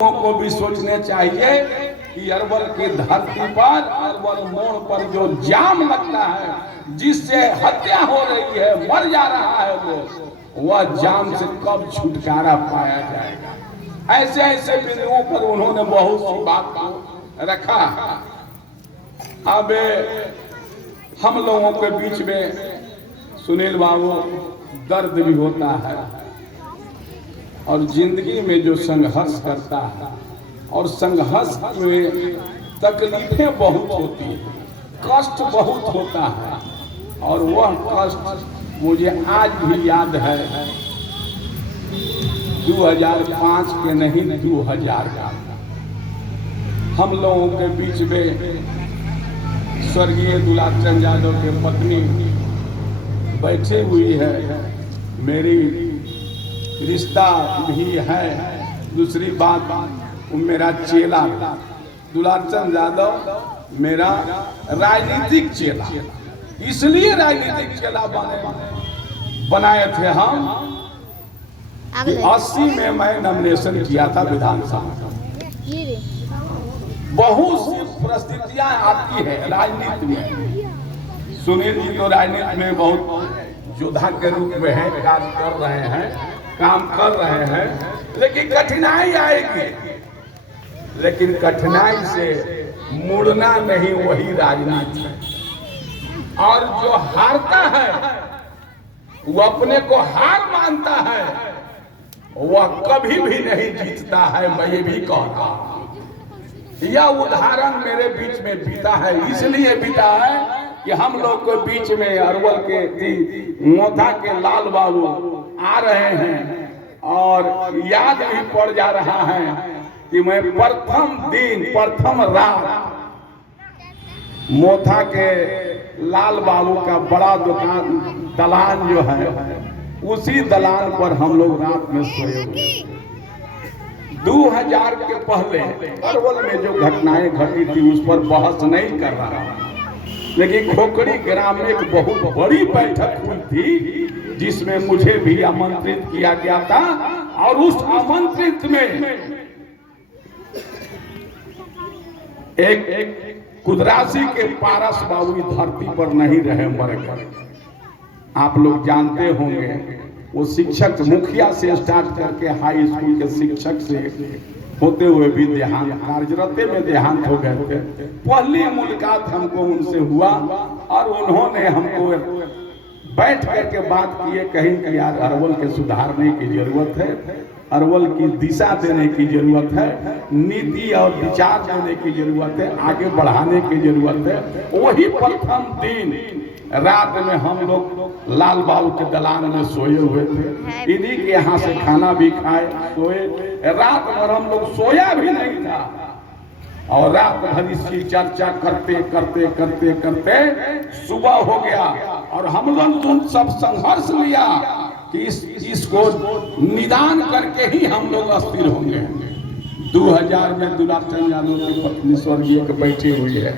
को भी सोचने चाहिए कि अरवल की धरती पर अरवल मोड़ पर जो जाम लगता है, जिससे हत्या हो रही है, मर जा रहा है, वह जाम से कब छुटकारा पाया जाएगा। ऐसे ऐसे बिंदुओं पर उन्होंने बहुत सी बात को रखा। अब हम लोगों के बीच में सुनील बाबू दर्द भी होता है और जिंदगी में जो संघर्ष करता है और संघर्ष में तकलीफें बहुत होती हैं, कष्ट बहुत होता है और वह कष्ट मुझे आज भी याद है। 2005 के नहीं 2000 का हम लोगों के बीच में स्वर्गीय दुलाचंद यादव के पत्नी बैठी हुई है, मेरी रिश्ता भी है। दूसरी बात, मेरा चेला दुलाचंद यादव मेरा राजनीतिक चेला, इसलिए राजनीतिक चेला बनाए थे हम कि 80 में मैं नॉमिनेशन किया था विधानसभा। बहुत सी परिस्थितियां आती है राजनीति में। सुनील जी तो राजनीति में बहुत योद्धा के रूप में है, कार्य कर रहे हैं, काम कर रहे हैं, लेकिन कठिनाई आएगी। लेकिन कठिनाई से मुड़ना नहीं, वही राजनीति है। और जो हारता है वो अपने को हार मानता है, वह कभी भी नहीं जीतता है। मैं ये भी कहता हूं, यह उदाहरण मेरे बीच में बीता है, इसलिए बीता है कि हम लोग के बीच में अरवल के मोथा के लाल बाबू आ रहे हैं और याद भी पड़ जा रहा है कि मैं प्रथम दिन प्रथम रात मोथा के लाल बाबू का बड़ा दुकान दलान जो है, उसी दलान पर हम लोग रात में सोए हुए। 2000 के पहले अरवल में जो घटनाएं घटी थी उस पर बहस नहीं कर रहा, लेकिन खोखड़ी ग्राम में एक बहुत बड़ी बैठक हुई थी जिसमें मुझे भी आमंत्रित किया गया था। और उस आमंत्रित में एक कुदरासी के पारस बाबू धरती पर नहीं रहे, मर गए। आप लोग जानते होंगे, वो शिक्षक मुखिया से स्टार्ट करके हाई स्कूल के शिक्षक से होते हुए भी देहांत, कार्यरत में देहांत हो गए थे। पहली मुलाकात हमको उनसे हुआ और उन्होंने हमको बैठ करके बात किए, कहीं कि यार अरवल के सुधारने की जरूरत है, अरवल की दिशा देने की जरूरत है, नीति और विचार देने की जरूरत है, आगे बढ़ाने की जरूरत है। वही प्रथम दिन रात में हम लोग लाल बाबू के दलान में सोए हुए थे, इन्हीं के यहाँ से खाना भी खाए, सोए। रात भर हम लोग सोया भी नहीं था और रात भर इसकी चर्चा करते करते करते करते सुबह हो गया और हम लोग सब संघर्ष लिया कि इसको निदान करके ही हम लोग अस्थिर होंगे। 2000 में दुलाचंद यादव की पत्नी स्वर्गीय के बैठी हुई है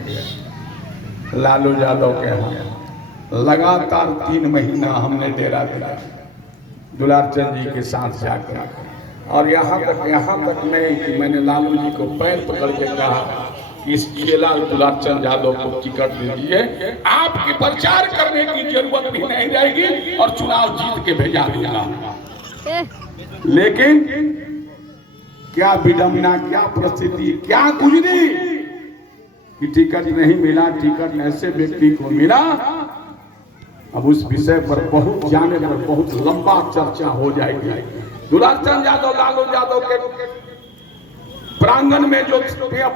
लालू यादव के यहाँ। लगातार 3 महीना हमने डेरा दिया दुलाचंद जी के साथ जाकर, और यहाँ तक नहीं कि मैंने लालू जी को पैर पकड़ के कहा कि इस चेला दुलाचंद यादव को टिकट दे दीजिए, आपकी प्रचार करने की जरूरत भी नहीं रहेगी और चुनाव जीत के भेजा देगा। लेकिन क्या विडंबना, क्या परिस्थिति, क्या गुजरी कि टिकट नहीं मिला। टिकट ऐसे व्यक्ति को मिला, अब उस विषय पर बहुत जाने पर बहुत लंबा चर्चा हो जाएगी। दुलाचंद यादव लालू यादव के प्रांगण में जो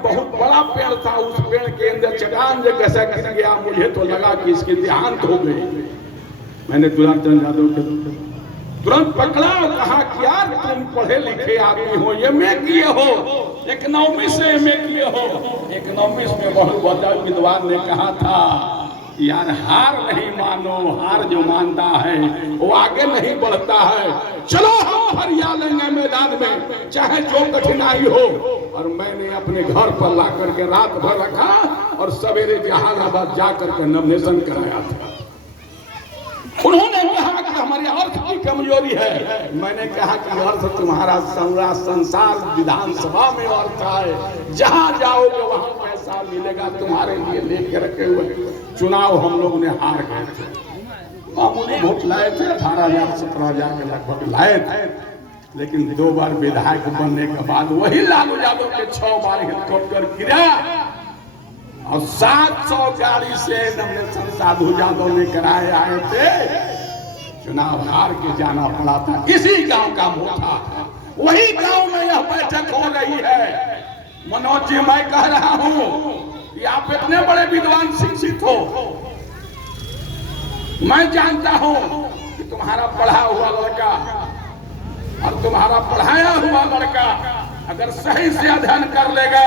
बहुत बड़ा पेड़ था, उस पेड़ के अंदर चट्टान जो कैसा गिर गया, मुझे तो लगा कि इसकी देहांत हो गई। मैंने दुलाचंद यादव के तुरंत पकड़ा और कहा कि यार तुम पढ़े लिखे आदमी हो, एमए किए हो, इकोनॉमिक्स से एमए किए हो। इकोनॉमिक्स में बहुत बड़ा विद्वान ने कहा था यार हार नहीं मानो, हार जो मानता है वो आगे नहीं बढ़ता है। चलो हम फरिया लेंगे मैदान में, चाहे जो कठिनाई हो। और मैंने अपने घर पर ला करके रात भर रखा और सवेरे जहानाबाद जाकर के नॉमिनेशन कराया था। उन्होंने कहा कि हमारी अर्थ की कमजोरी है। मैंने कहा कि अर्थ तुम्हारा संसार विधानसभा में अर्थ है, जहां जाओगे वहां पैसा मिलेगा तुम्हारे लिए लेके रखे हुए। चुनाव हम लोग ने हार गए थे, मामूली वोट लाए थे, 18,000 17,000 के लगभग लाए थे, लेकिन 2 बार विधायक बनने के बाद वही लालू यादव के 6 बार हेलीकॉप्टर गिरा और 700 गाड़ी से नवलेशन साधु यादव ने कराए आए थे। चुनाव हार के जाना पड़ा था। इसी गांव का मोटा वही गांव में यह बैठक हो रही है। मनोज जी, मैं कह रहा हूं कि आप इतने बड़े विद्वान शिक्षित हो, मैं जानता हूं कि तुम्हारा पढ़ा हुआ लड़का और तुम्हारा पढ़ाया हुआ लड़का अगर सही से अध्ययन कर लेगा,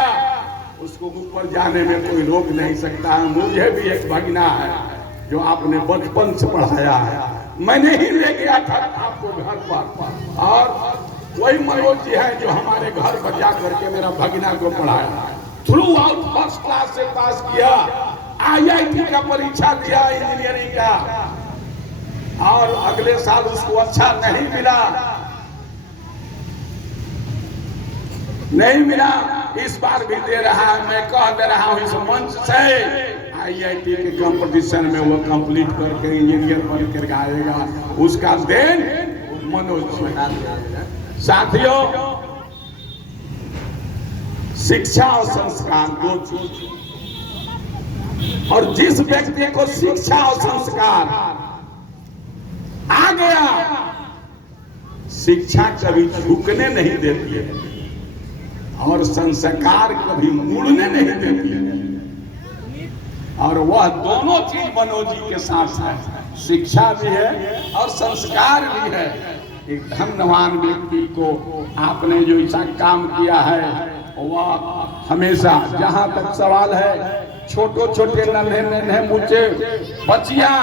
उसको ऊपर जाने में कोई रोक नहीं सकता है। मुझे भी एक भगना है जो आपने बचपन से पढ़ाया है, मैंने ही ले गया था आपको घर पर, और वही मनोज जी है जो हमारे घर पर जा करके मेरा भगना को पढ़ाया। थ्रू आउट फर्स्ट क्लास से पास किया, IIT का परीक्षा दिया इंजीनियरिंग का, और अगले साल उसको अच्छा नहीं मिला, इस बार भी दे रहा है। मैं कह दे रहा हूं इस मंच से, IIT के कंपटीशन में वो कंप्लीट करके इंजीनियर बन कर आएगा, उसका देन मनोज। साथियों, शिक्षा और संस्कार 2 चीज, और जिस व्यक्ति को शिक्षा और संस्कार आ गया, शिक्षा कभी झुकने नहीं देती है और संस्कार कभी मुड़ने नहीं देती है। और वह दोनों चीज मनोज जी के साथ है, शिक्षा भी है और संस्कार भी है। एक धन्यवान व्यक्ति को आपने जो ऐसा काम किया है, वह हमेशा, जहां तक सवाल है, छोटे छोटे नन्हे नन्हे मुझे बच्चियां